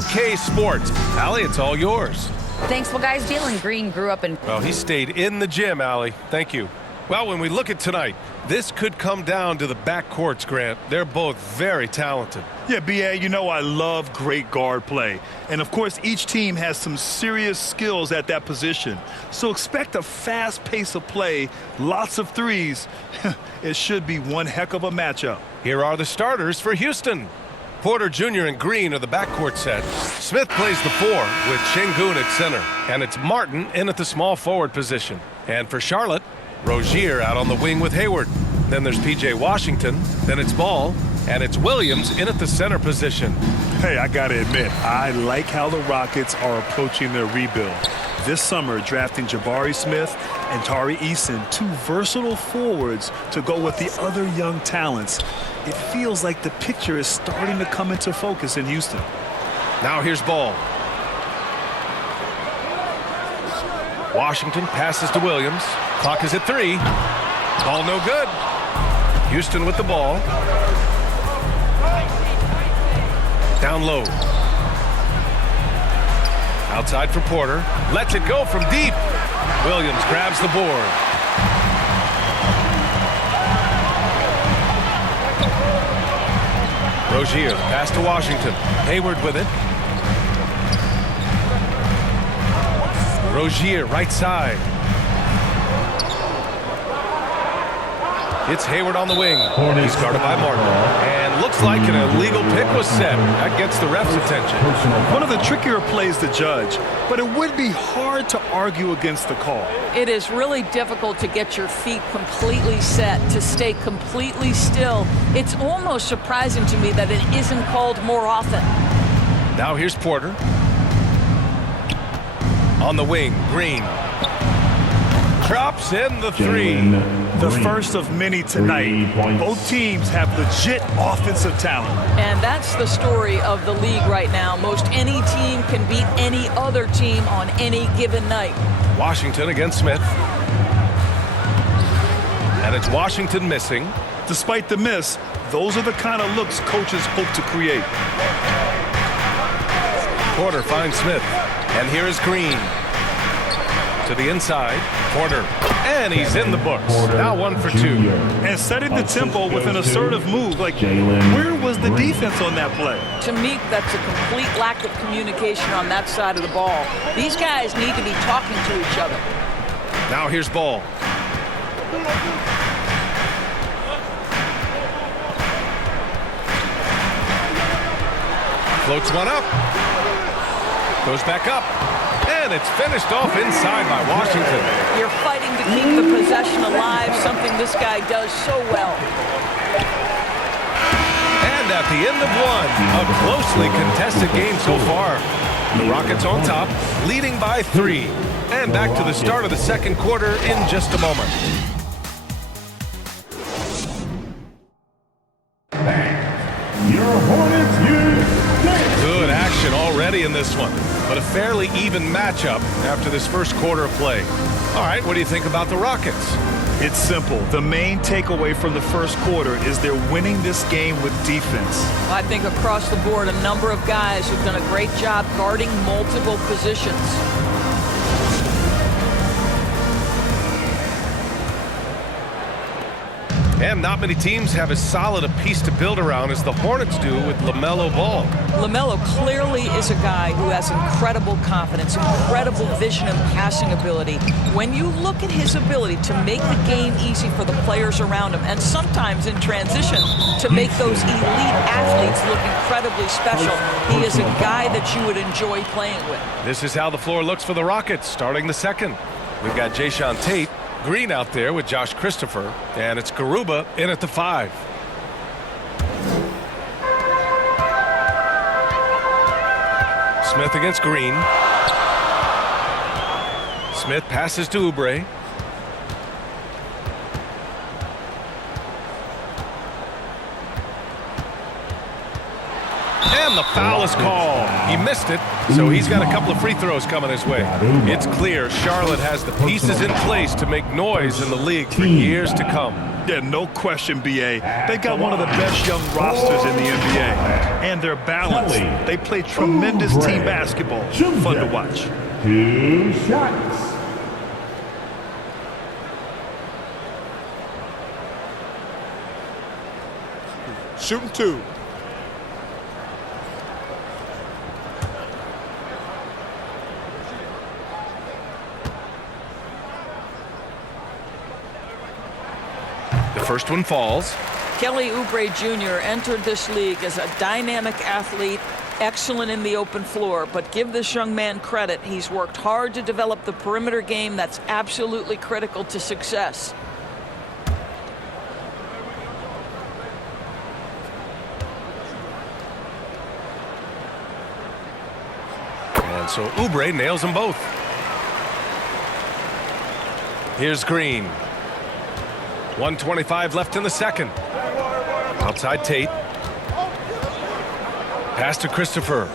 2K Sports. Allie, it's all yours. Thanks. Well, guys, Jalen Green grew up in... Well, he stayed in the gym, Allie. Thank you. Well, when we look at tonight, this could come down to the backcourts, Grant. They're both very talented. Yeah, B.A., you know I love great guard play. And, of course, each team has some serious skills at that position. So expect a fast pace of play, lots of threes. It should be one heck of a matchup. Here are the starters for Houston. Porter Jr. and Green are the backcourt set. Smith plays the 4 with Şengün at center. And it's Martin in at the small forward position. And for Charlotte, Rozier out on the wing with Hayward. Then there's P.J. Washington. Then it's Ball. And it's Williams in at the center position. Hey, I gotta admit, I like how the Rockets are approaching their rebuild. This summer, drafting Jabari Smith and Tari Eason, 2 versatile forwards to go with the other young talents. It feels like the picture is starting to come into focus in Houston. Now here's Ball. Washington passes to Williams. Clock is at 3. Ball no good. Houston with the ball. Down low. Outside for Porter. Lets it go from deep. Williams grabs the board. Rozier, pass to Washington. Hayward with it. Rozier, right side. It's Hayward on the wing. He's guarded by Martin. And looks like an illegal pick was set. That gets the ref's attention. One of the trickier plays to judge, but it would be hard to argue against the call. It is really difficult to get your feet completely set, to stay completely still. It's almost surprising to me that it isn't called more often. Now here's Porter. On the wing, Green. Drops in the 3. The first of many tonight. Both teams have legit offensive talent. And that's the story of the league right now. Most any team can beat any other team on any given night. Washington against Smith. And it's Washington missing. Despite the miss, those are the kind of looks coaches hope to create. Porter finds Smith. And here is Green. To the inside. Porter. And he's in the books. Now 1 for 2. And setting the tempo with an assertive move. Like, where was the defense on that play? To me, that's a complete lack of communication on that side of the ball. These guys need to be talking to each other. Now here's Ball. Floats one up. Goes back up. And it's finished off inside by Washington. You're fighting to keep the possession alive, something this guy does so well. And at the end of 1, a closely contested game so far. The Rockets on top, leading by 3. And back to the start of the second quarter in just a moment. Your Hornets, Good action already in this one, but a fairly even matchup after this first quarter of play. All right, what do you think about the Rockets? It's simple. The main takeaway from the first quarter is they're winning this game with defense. I think across the board, a number of guys who've done a great job guarding multiple positions. And not many teams have as solid a piece to build around as the Hornets do with LaMelo Ball. LaMelo clearly is a guy who has incredible confidence, incredible vision and passing ability. When you look at his ability to make the game easy for the players around him, and sometimes in transition to make those elite athletes look incredibly special, he is a guy that you would enjoy playing with. This is how the floor looks for the Rockets starting the second. We've got Jayshawn Tate. Green out there with Josh Christopher, and it's Garuba in at the 5. Smith against Green. Smith passes to Oubre. And the foul is called. He missed it, so he's got a couple of free throws coming his way. It's clear Charlotte has the pieces in place to make noise in the league for years to come. Yeah, no question, B.A. They got one of the best young rosters in the NBA. And they're balanced. They play tremendous team basketball. Fun to watch. 2 shots. Shooting 2. The first one falls. Kelly Oubre Jr. entered this league as a dynamic athlete, excellent in the open floor, but give this young man credit. He's worked hard to develop the perimeter game that's absolutely critical to success. And so Oubre nails them both. Here's Green. 1:25 left in the second. Outside Tate. Pass to Christopher.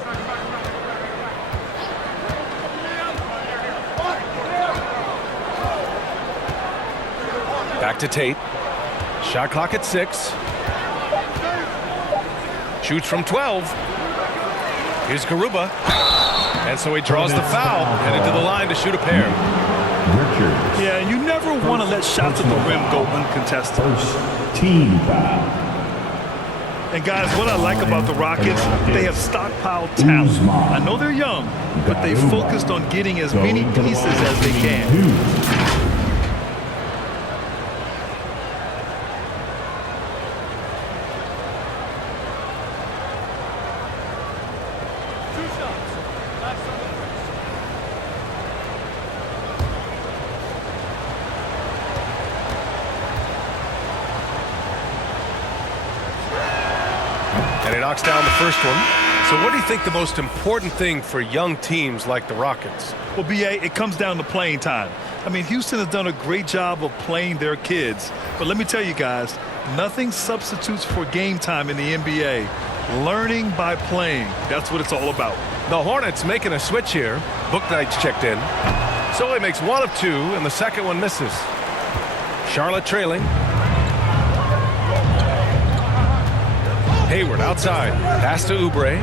Back to Tate. Shot clock at 6. Shoots from 12. Here's Garuba. And so he draws the foul, headed to the line to shoot a pair. Yeah, and you never want to let shots at the rim go uncontested. First team foul. And guys, what I like about the Rockets, they have stockpiled talent. I know they're young, but they focused on getting as many pieces as they can. And he knocks down the first one. So what do you think the most important thing for young teams like the Rockets? Well, B.A., it comes down to playing time. I mean, Houston has done a great job of playing their kids. But let me tell you guys, nothing substitutes for game time in the NBA. Learning by playing. That's what it's all about. The Hornets making a switch here. Bouknight's checked in. So he makes 1 of 2, and the second one misses. Charlotte trailing. Hayward outside. Pass to Oubre.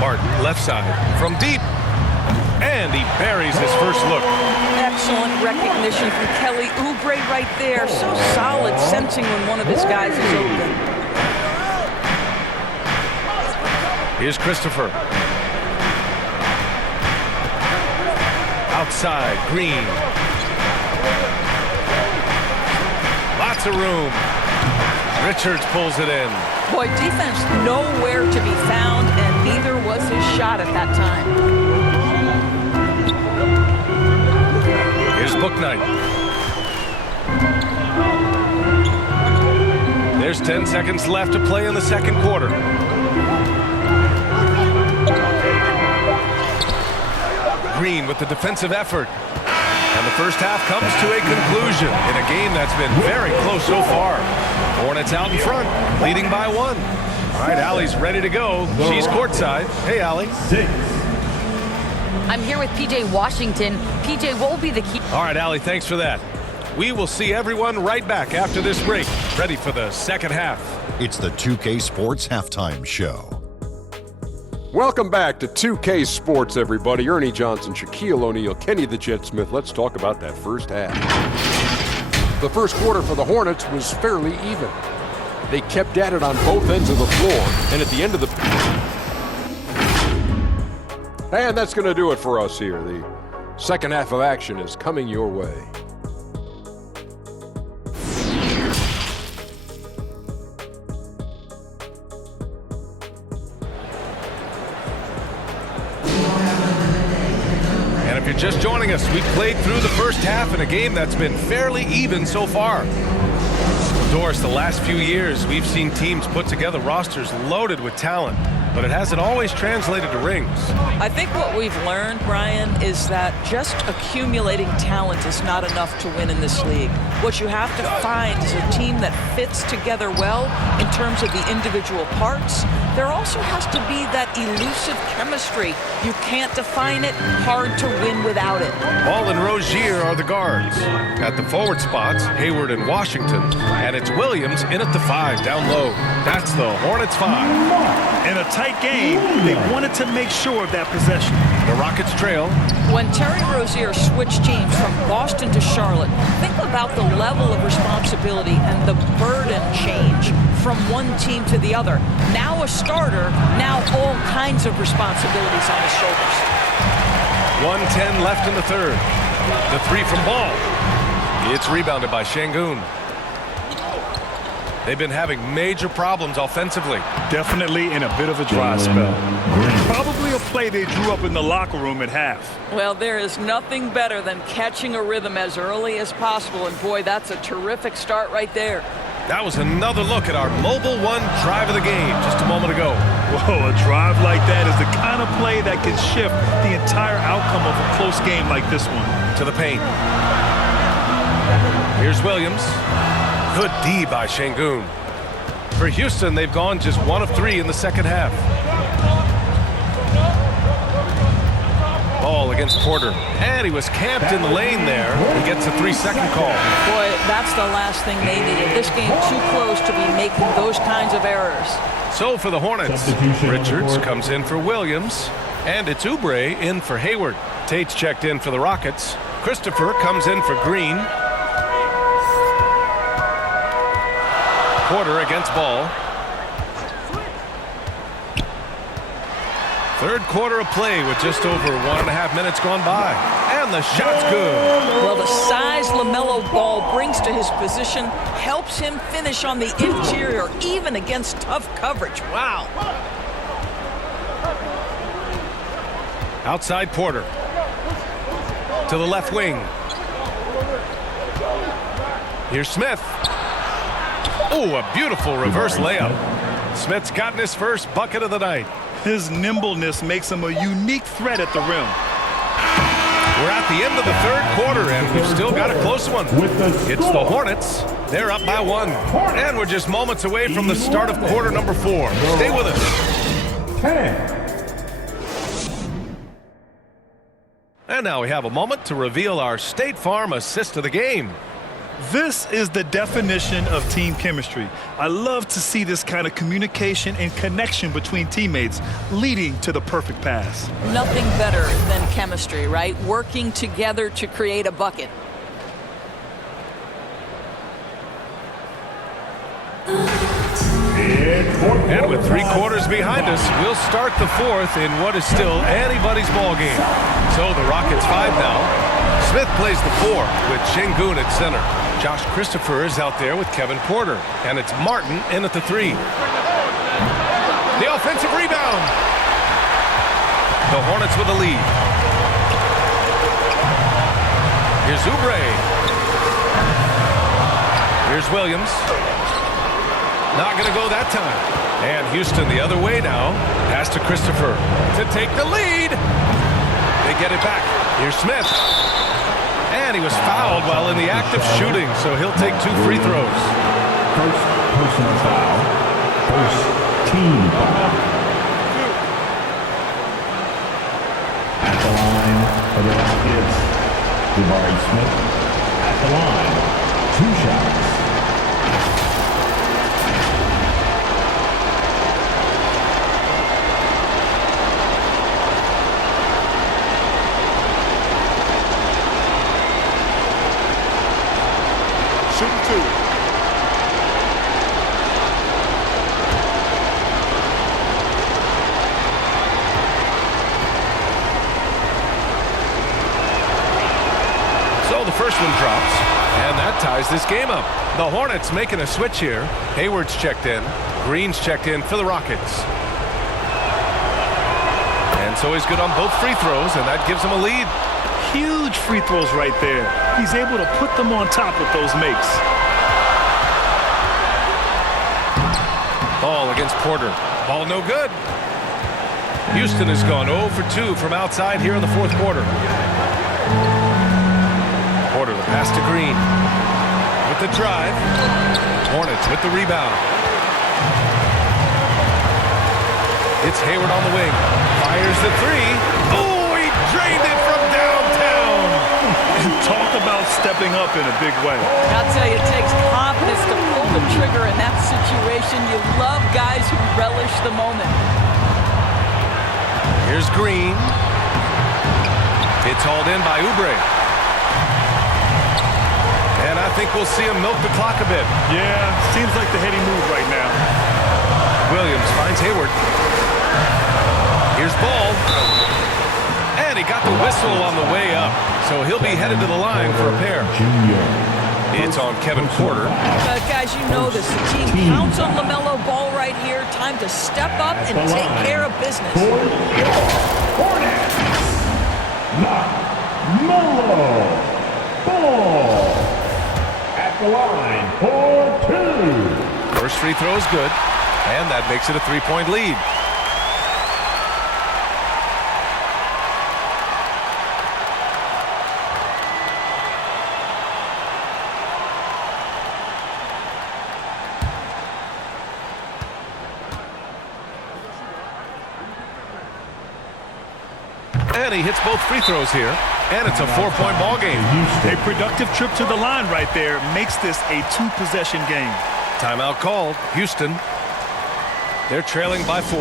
Martin left side from deep. And he buries his first look. Excellent recognition from Kelly Oubre right there. So solid, sensing when one of his guys is open. Here's Christopher. Outside, Green. Lots of room. Richards pulls it in. Boy, defense nowhere to be found, and neither was his shot at that time. Here's Bouknight. There's 10 seconds left to play in the second quarter. Green with the defensive effort. And the first half comes to a conclusion in a game that's been very close so far. Hornets out in front, leading by 1. All right, Allie's ready to go. She's courtside. Hey, Allie. 6. I'm here with PJ Washington. PJ, what will be the key? All right, Allie, thanks for that. We will see everyone right back after this break, ready for the second half. It's the 2K Sports Halftime Show. Welcome back to 2K Sports, everybody. Ernie Johnson, Shaquille O'Neal, Kenny the Jet Smith. Let's talk about that first half. The first quarter for the Hornets was fairly even. They kept at it on both ends of the floor. And at the end of the... And that's going to do it for us here. The second half of action is coming your way. If you're just joining us, we've played through the first half in a game that's been fairly even so far. Doris, the last few years, we've seen teams put together rosters loaded with talent. but it hasn't always translated to rings. I think what we've learned, Brian, is that just accumulating talent is not enough to win in this league. What you have to find is a team that fits together well in terms of the individual parts. There also has to be that elusive chemistry. You can't define it, hard to win without it. Ball and Rozier are the guards. At the forward spots, Hayward and Washington, and it's Williams in at the 5 down low. That's the Hornets 5. In a tight game, they wanted to make sure of that possession. The Rockets trail. When Terry Rozier switched teams from Boston to Charlotte, think about the level of responsibility and the burden change from one team to the other. Now a starter, now all kinds of responsibilities on his shoulders. 1:10 left in the third. The 3 from Ball. It's rebounded by Şengün. They've been having major problems offensively. Definitely in a bit of a dry spell. Probably a play they drew up in the locker room at half. Well, there is nothing better than catching a rhythm as early as possible, and boy, that's a terrific start right there. That was another look at our Mobile One drive of the game just a moment ago. Whoa, a drive like that is the kind of play that can shift the entire outcome of a close game like this one. To the paint. Here's Williams. Good D by Şengün. For Houston, they've gone just 1 of 3 in the second half. Ball against Porter. And he was camped in the lane there. He gets a 3-second call. Boy, that's the last thing they needed. This game too close to be making those kinds of errors. So for the Hornets, Richards comes in for Williams. And it's Oubre in for Hayward. Tate's checked in for the Rockets. Christopher comes in for Green. Porter against Ball. Third quarter of play with just over 1.5 minutes gone by. And the shot's good. Well, the size LaMelo Ball brings to his position helps him finish on the interior, even against tough coverage. Wow. Outside Porter. To the left wing. Here's Smith. Oh, a beautiful reverse layup. Smith's gotten his first bucket of the night. His nimbleness makes him a unique threat at the rim. We're at the end of the third quarter, and we've still got a close one. It's the Hornets. They're up by 1. And we're just moments away from the start of quarter number 4. Stay with us. 10. And now we have a moment to reveal our State Farm assist of the game. This is the definition of team chemistry. I love to see this kind of communication and connection between teammates leading to the perfect pass. Nothing better than chemistry, right? Working together to create a bucket. And with 3 quarters behind us, we'll start the 4th in what is still anybody's ball game. So the Rockets 5 now. Smith plays the 4 with Şengün at center. Josh Christopher is out there with Kevin Porter. And it's Martin in at the 3. The offensive rebound. The Hornets with the lead. Here's Oubre. Here's Williams. Not going to go that time. And Houston the other way now. Pass to Christopher to take the lead. They get it back. Here's Smith. And he was fouled while in the act of shooting, so he'll take 2 free throws. First personal foul. First team foul. At the line for the Rockets, Jabari Smith. At the line, 2 shots. First one drops, and that ties this game up. The Hornets making a switch here. Hayward's checked in. Green's checked in for the Rockets. And so he's good on both free throws, and that gives him a lead. Huge free throws right there. He's able to put them on top with those makes. Ball against Porter. Ball no good. Houston has gone 0 for 2 from outside here in the fourth quarter. Porter, the pass to Green. With the drive. Hornets with the rebound. It's Hayward on the wing. Fires the three. Oh, he drained it from downtown. And talk about stepping up in a big way. I'll tell you, it takes confidence to pull the trigger in that situation. You love guys who relish the moment. Here's Green. It's hauled in by Oubre. And I think we'll see him milk the clock a bit. Yeah, seems like the heady move right now. Williams finds Hayward. Here's Ball. And he got the whistle on the way up. So he'll be headed to the line for a pair. It's on Kevin Porter. Guys, you know this. The team counts on LaMelo Ball right here. Time to step up and take care of business. Hornets. LaMelo Ball at the line for 2. First free throw is good. And that makes it a 3-point lead. And he hits both free throws here. And it's a 4-point ball game. A productive trip to the line right there makes this a 2-possession game. Timeout called. Houston. They're trailing by 4.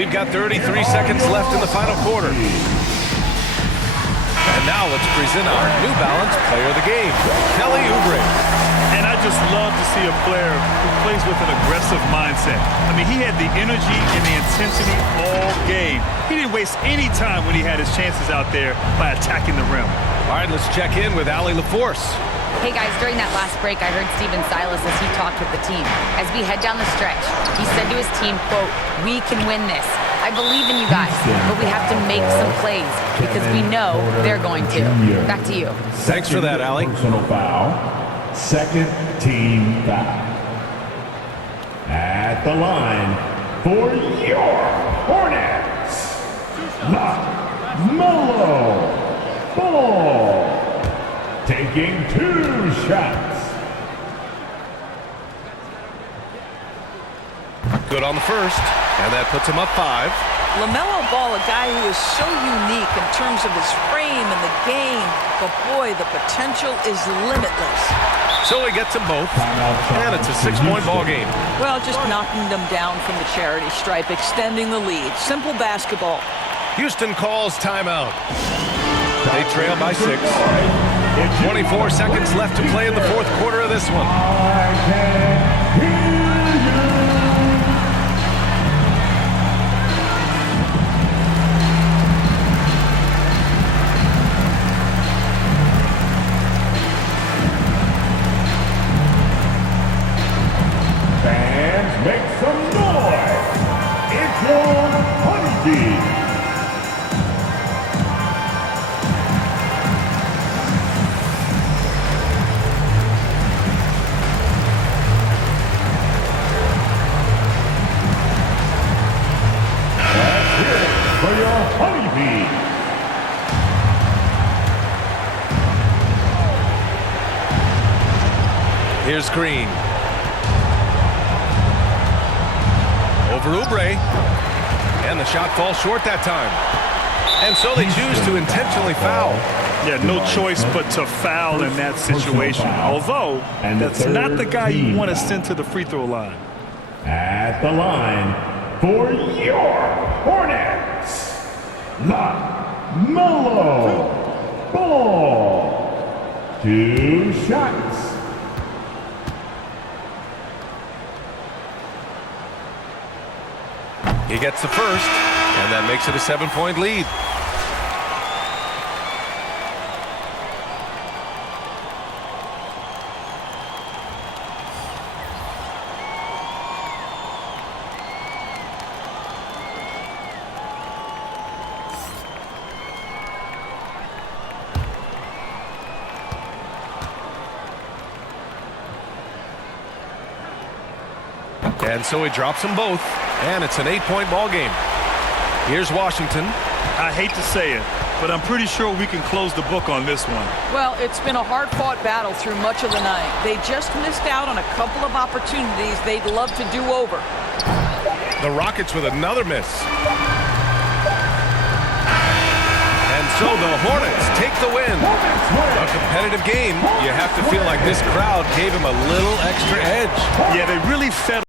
We've got 33 seconds left in the final quarter. And now let's present our New Balance player of the game, Kelly Oubre. And I just love to see a player who plays with an aggressive mindset. I mean, he had the energy and the intensity all game. He didn't waste any time when he had his chances out there by attacking the rim. All right, let's check in with Allie LaForce. Hey guys, during that last break, I heard Steven Silas as he talked with the team. As we head down the stretch, he said to his team, quote, "We can win this. I believe in you guys, but we have to make some plays because we know they're going to." Back to you. Thanks for that, Allie. Personal foul. Second team foul. At the line for your Hornets, LaMelo Ball. Taking 2 shots. Good on the first, and that puts him up 5. LaMelo Ball, a guy who is so unique in terms of his frame and the game, but boy, the potential is limitless. So he gets them both, and it's a 6-point ball game. Well, just knocking them down from the charity stripe, extending the lead. Simple basketball. Houston calls timeout. They trail by 6. 24 seconds left to play in the fourth quarter of this one. Fans, make some noise. It's your Honeybee. For your Honeybee. Here's Green. Over Oubre. And the shot falls short that time. And so they choose to intentionally foul. Yeah, no choice but to foul in that situation. Although, that's not the guy you want to send to the free throw line. At the line for your Hornets, LaMelo Ball. 2 shots. He gets the first, and that makes it a 7-point lead. And so he drops them both, and it's an 8-point ball game. Here's Washington. I hate to say it, but I'm pretty sure we can close the book on this one. Well, it's been a hard-fought battle through much of the night. They just missed out on a couple of opportunities they'd love to do over. The Rockets with another miss. And so the Hornets take the win. A competitive game. You have to feel like this crowd gave him a little extra edge. Yeah, they really fed